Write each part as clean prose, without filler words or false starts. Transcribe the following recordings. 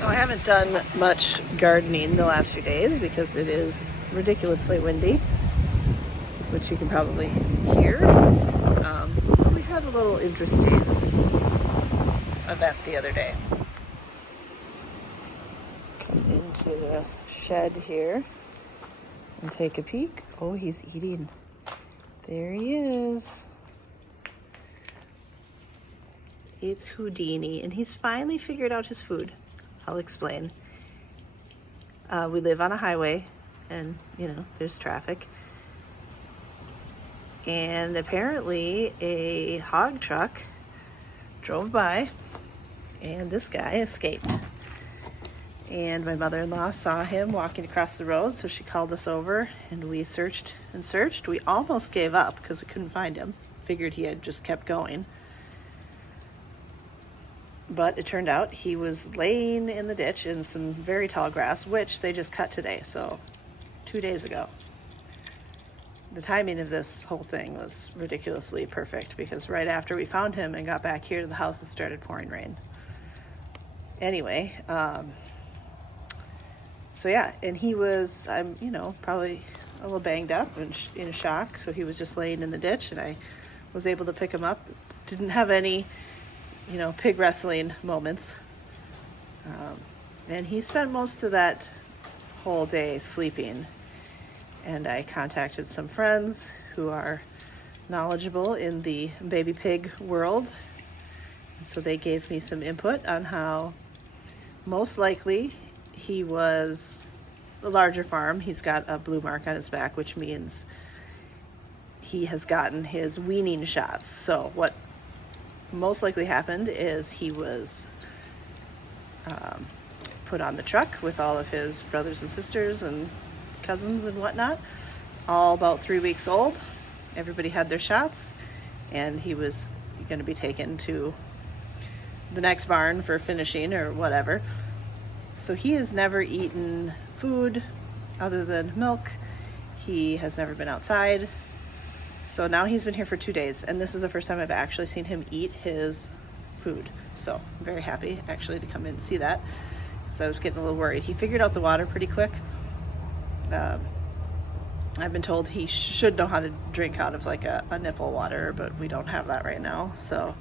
So I haven't done much gardening the last few days because it is ridiculously windy, which you can probably hear. But we had a little interesting event the other day. Come into the shed here and take a peek. Oh, he's eating. There he is. It's Houdini, and he's finally figured out his food. I'll explain. We live on a highway, and there's traffic. And apparently a hog truck drove by, and this guy escaped. And my mother-in-law saw him walking across the road, so she called us over, and we searched and searched. We almost gave up because we couldn't find him. Figured he had just kept going. But it turned out he was laying in the ditch in some very tall grass, which they just cut today, so 2 days ago. The timing of this whole thing was ridiculously perfect because right after we found him and got back here to the house, it started pouring rain. Anyway, so yeah, and he was, probably a little banged up and in shock, so he was just laying in the ditch, and I was able to pick him up. Didn't have any pig wrestling moments. And he spent most of that whole day sleeping. And I contacted some friends who are knowledgeable in the baby pig world. And so they gave me some input on how most likely he was a larger farm. He's got a blue mark on his back, which means he has gotten his weaning shots. So what most likely happened is he was put on the truck with all of his brothers and sisters and cousins and whatnot, all about 3 weeks old. Everybody had their shots, and he was going to be taken to the next barn for finishing or whatever. So he has never eaten food other than milk. He has never been outside. So now he's been here for 2 days, and this is the first time I've actually seen him eat his food. So I'm very happy actually to come in and see that. So I was getting a little worried. He figured out the water pretty quick. I've been told he should know how to drink out of like a nipple water, but we don't have that right now. So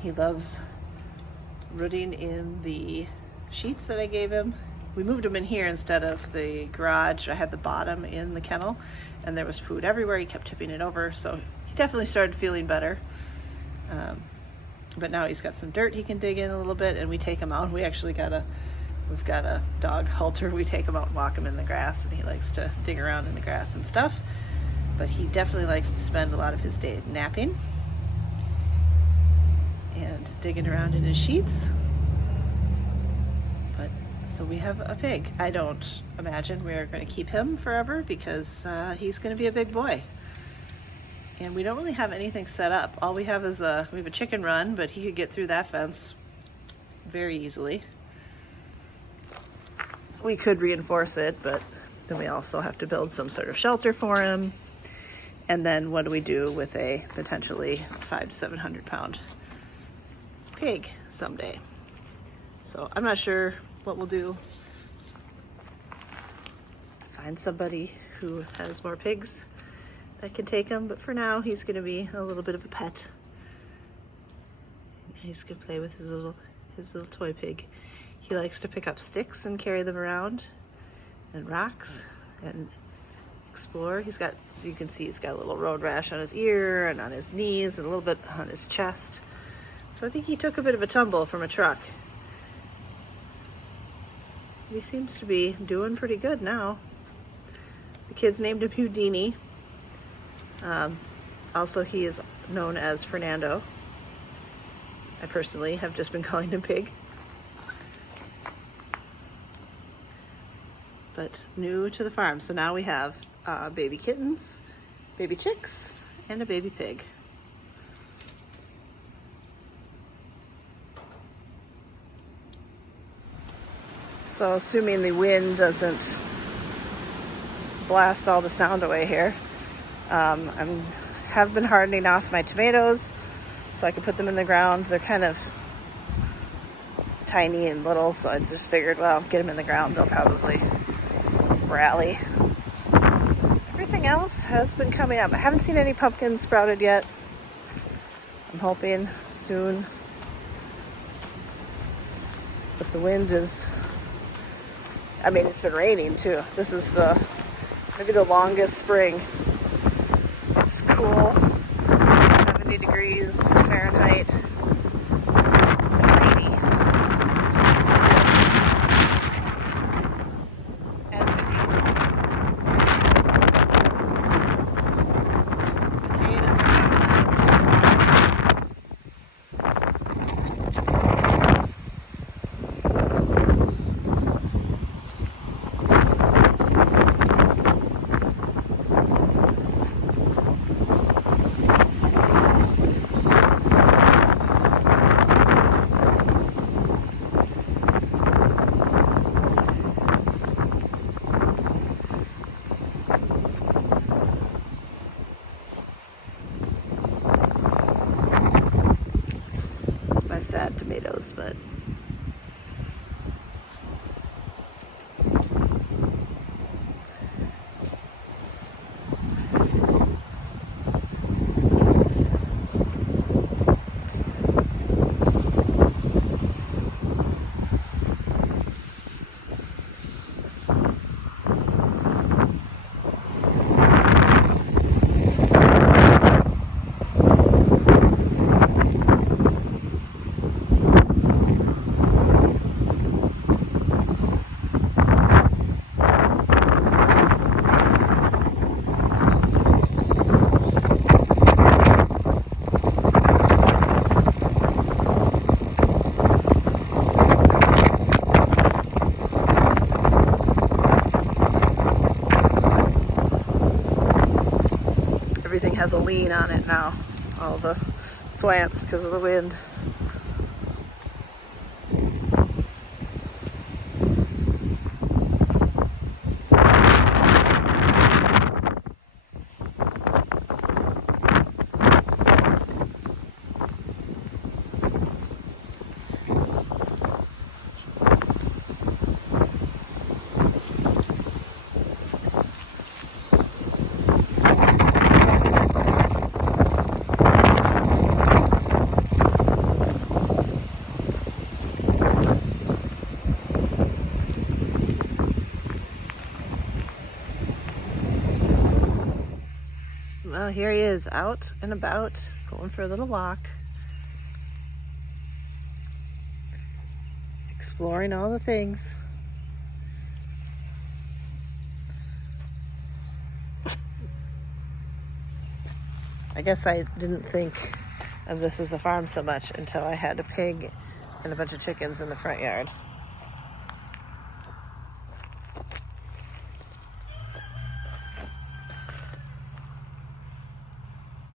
he loves rooting in the sheets that I gave him. We moved him in here instead of the garage. I had the bottom in the kennel, and there was food everywhere. He kept tipping it over, so he definitely started feeling better. But now he's got some dirt he can dig in a little bit, and we take him out. We've got a dog halter. We take him out and walk him in the grass, and he likes to dig around in the grass and stuff. But he definitely likes to spend a lot of his day napping and digging around in his sheets. So we have a pig. I don't imagine we're going to keep him forever because he's going to be a big boy. And we don't really have anything set up. All we have is we have a chicken run, but he could get through that fence very easily. We could reinforce it, but then we also have to build some sort of shelter for him. And then what do we do with a potentially 500 to 700 pound pig someday? So I'm not sure what we'll do. Find somebody who has more pigs that can take him, but for now he's going to be a little bit of a pet. He's going to play with his little toy pig. He likes to pick up sticks and carry them around, and rocks, and explore. So you can see he's got a little road rash on his ear and on his knees and a little bit on his chest. So I think he took a bit of a tumble from a truck. He seems to be doing pretty good now. The kids named him Houdini. Also, he is known as Fernando. I personally have just been calling him Pig. But new to the farm. So now we have baby kittens, baby chicks, and a baby pig. So assuming the wind doesn't blast all the sound away here, I have been hardening off my tomatoes so I can put them in the ground. They're kind of tiny and little, so I just figured, well, get them in the ground, they'll probably rally. Everything else has been coming up. I haven't seen any pumpkins sprouted yet. I'm hoping soon. But the wind is, I mean, it's been raining too. This is maybe the longest spring. It's cool, 70 degrees Fahrenheit, rainy, and windy. Potatoes are coming up. Sad tomatoes, but everything has a lean on it now, all the plants, because of the wind. Well, here he is, out and about, going for a little walk, exploring all the things. I guess I didn't think of this as a farm so much until I had a pig and a bunch of chickens in the front yard.